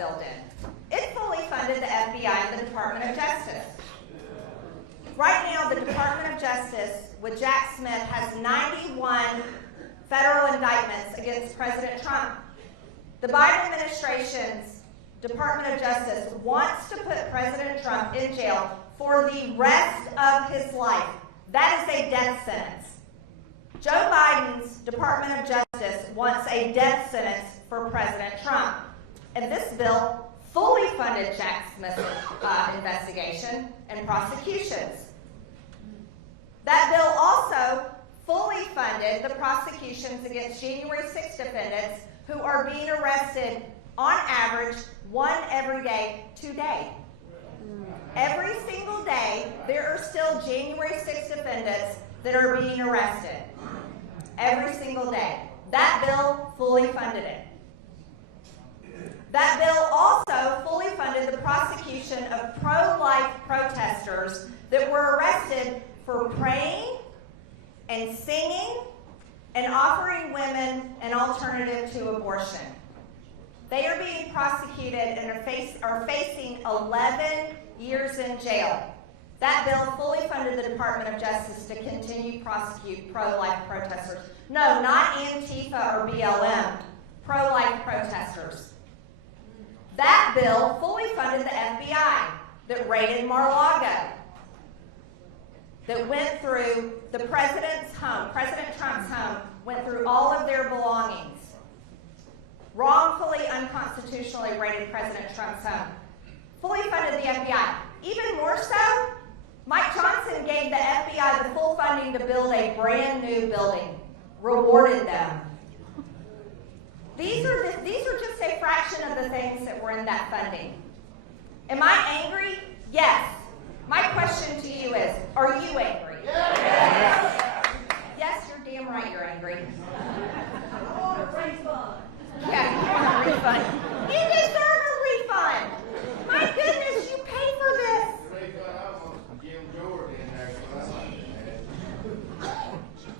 bill did. It fully funded the FBI and the Department of Justice. Right now, the Department of Justice with Jack Smith has 91 federal indictments against President Trump. The Biden administration's Department of Justice wants to put President Trump in jail for the rest of his life. That is a death sentence. Joe Biden's Department of Justice wants a death sentence for President Trump. And this bill fully funded Jack Smith's investigation and prosecutions. That bill also fully funded the prosecutions against January 6 defendants who are being arrested on average one every day today. Every single day, there are still January 6 defendants that are being arrested. Every single day. That bill fully funded it. That bill also fully funded the prosecution of pro-life protesters that were arrested for praying and singing and offering women an alternative to abortion. They are being prosecuted and are facing 11 years in jail. That bill fully funded the Department of Justice to continue to prosecute pro-life protesters. No, not Antifa or BLM, pro-life protesters. That bill fully funded the FBI that raided Mar-a-Lago, that went through the president's home, President Trump's home, went through all of their belongings, wrongfully, unconstitutionally raided President Trump's home, fully funded the FBI. Even more so, Mike Johnson gave the FBI the full funding to build a brand new building, rewarded them. These are just a fraction of the things that were in that funding. Am I angry? Yes. My question to you is, are you angry? Yes, yes, you're damn right you're angry. I want a refund. Yeah, you want a refund. You deserve a refund. My goodness, you paid for this.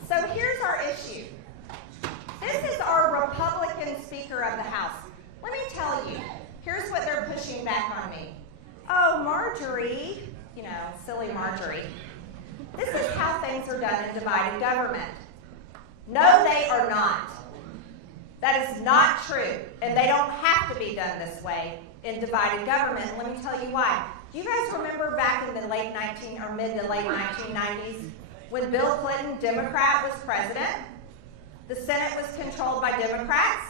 So here's our issue. This is our Republican Speaker of the House. Let me tell you, here's what they're pushing back on me. Oh, Marjorie, you know, silly Marjorie. This is how things are done in divided government. No, they are not. That is not true, and they don't have to be done this way in divided government. Let me tell you why. Do you guys remember back in the mid to late 1990s when Bill Clinton, Democrat, was president? The Senate was controlled by Democrats,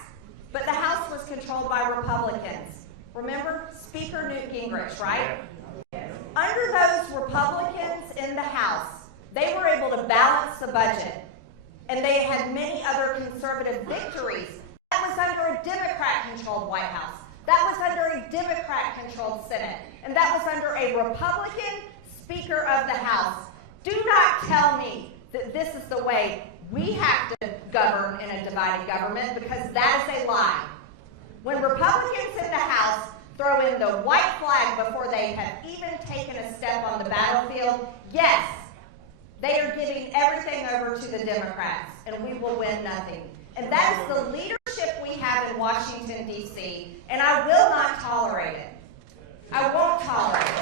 but the House was controlled by Republicans. Remember Speaker Newt Gingrich, right? Under those Republicans in the House, they were able to balance the budget, and they had many other conservative victories. That was under a Democrat-controlled White House. That was under a Democrat-controlled Senate, and that was under a Republican Speaker of the House. Do not tell me that this is the way we have to govern in a divided government, because that is a lie. When Republicans in the House throw in the white flag before they have even taken a step on the battlefield, yes, they are giving everything over to the Democrats, and we will win nothing. And that is the leadership we have in Washington, D.C., and I will not tolerate it. I won't tolerate it.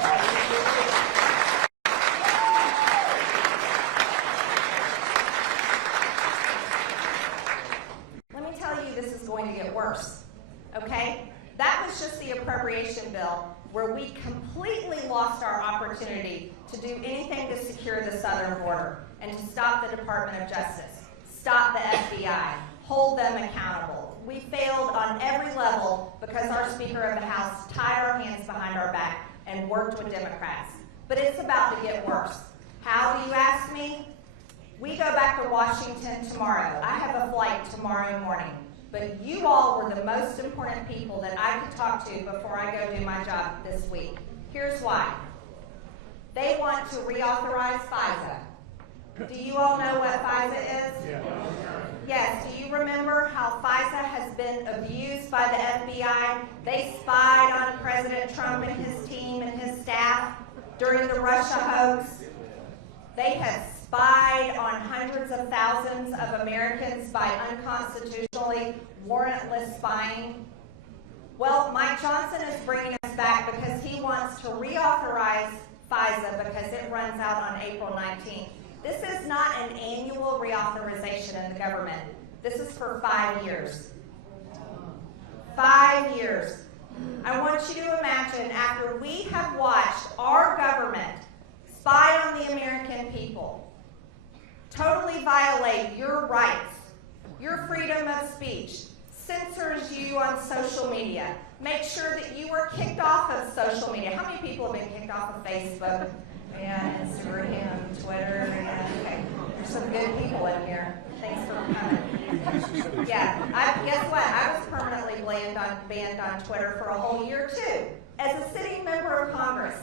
Let me tell you, this is going to get worse, okay? That was just the appropriation bill where we completely lost our opportunity to do anything to secure the southern border and to stop the Department of Justice, stop the FBI, hold them accountable. We failed on every level because our Speaker of the House tied our hands behind our back and worked with Democrats. But it's about to get worse. How, do you ask me? We go back to Washington tomorrow. I have a flight tomorrow morning. But you all were the most important people that I could talk to before I go do my job this week. Here's why. They want to reauthorize FISA. Do you all know what FISA is? Yeah. Yes. Do you remember how FISA has been abused by the FBI? They spied on President Trump and his team and his staff during the Russia hoax. They have spied on hundreds of thousands of Americans by unconstitutionally warrantless spying. Well, Mike Johnson is bringing us back because he wants to reauthorize FISA because it runs out on April 19th. This is not an annual reauthorization in the government. This is for 5 years. 5 years. I want you to imagine after we have watched our government spy on the American people, totally violate your rights, your freedom of speech, censors you on social media, make sure that you are kicked off of social media. How many people have been kicked off of Facebook and Instagram, Twitter? And, okay, there's some good people in here. Thanks for coming. Yeah, guess what? I was permanently banned on Twitter for a whole year too, as a sitting member of Congress.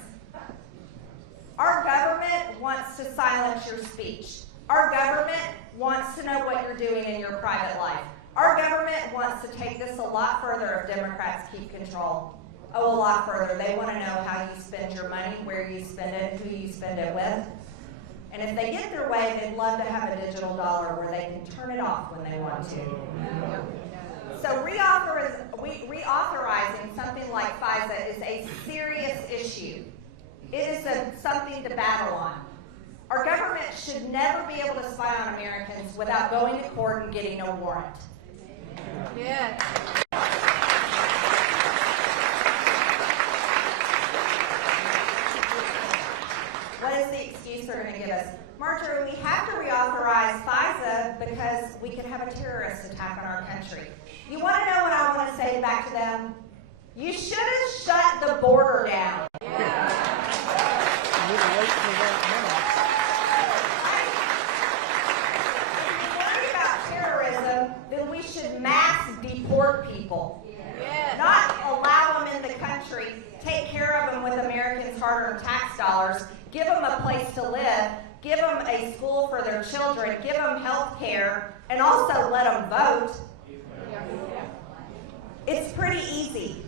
Our government wants to silence your speech. Our government wants to know what you're doing in your private life. Our government wants to take this a lot further if Democrats keep control. Oh, a lot further. They want to know how you spend your money, where you spend it, who you spend it with. And if they get their way, they'd love to have a digital dollar where they can turn it off when they want to. So reauthorizing something like FISA is a serious issue. It is something to battle on. Our government should never be able to spy on Americans without going to court and getting a warrant. Yeah. What is the excuse they're going to give us? Marjorie, we have to reauthorize FISA because we could have a terrorist attack on our country. You want to know what I want to say back to them? You should have shut the border down. Then we should mass deport people. Not allow them in the country, take care of them with Americans' hard-earned tax dollars, give them a place to live, give them a school for their children, give them health care, and also let them vote. It's pretty easy.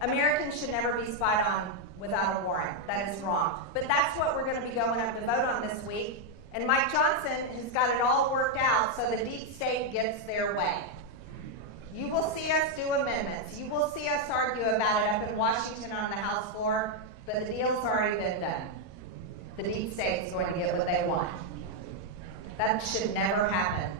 Americans should never be spied on without a warrant. That is wrong. But that's what we're going to be going up to vote on this week. And Mike Johnson has got it all worked out so the deep state gets their way. You will see us do amendments. You will see us argue about it up in Washington on the House floor, but the deal's already been done. The deep state's going to get what they want. That should never happen.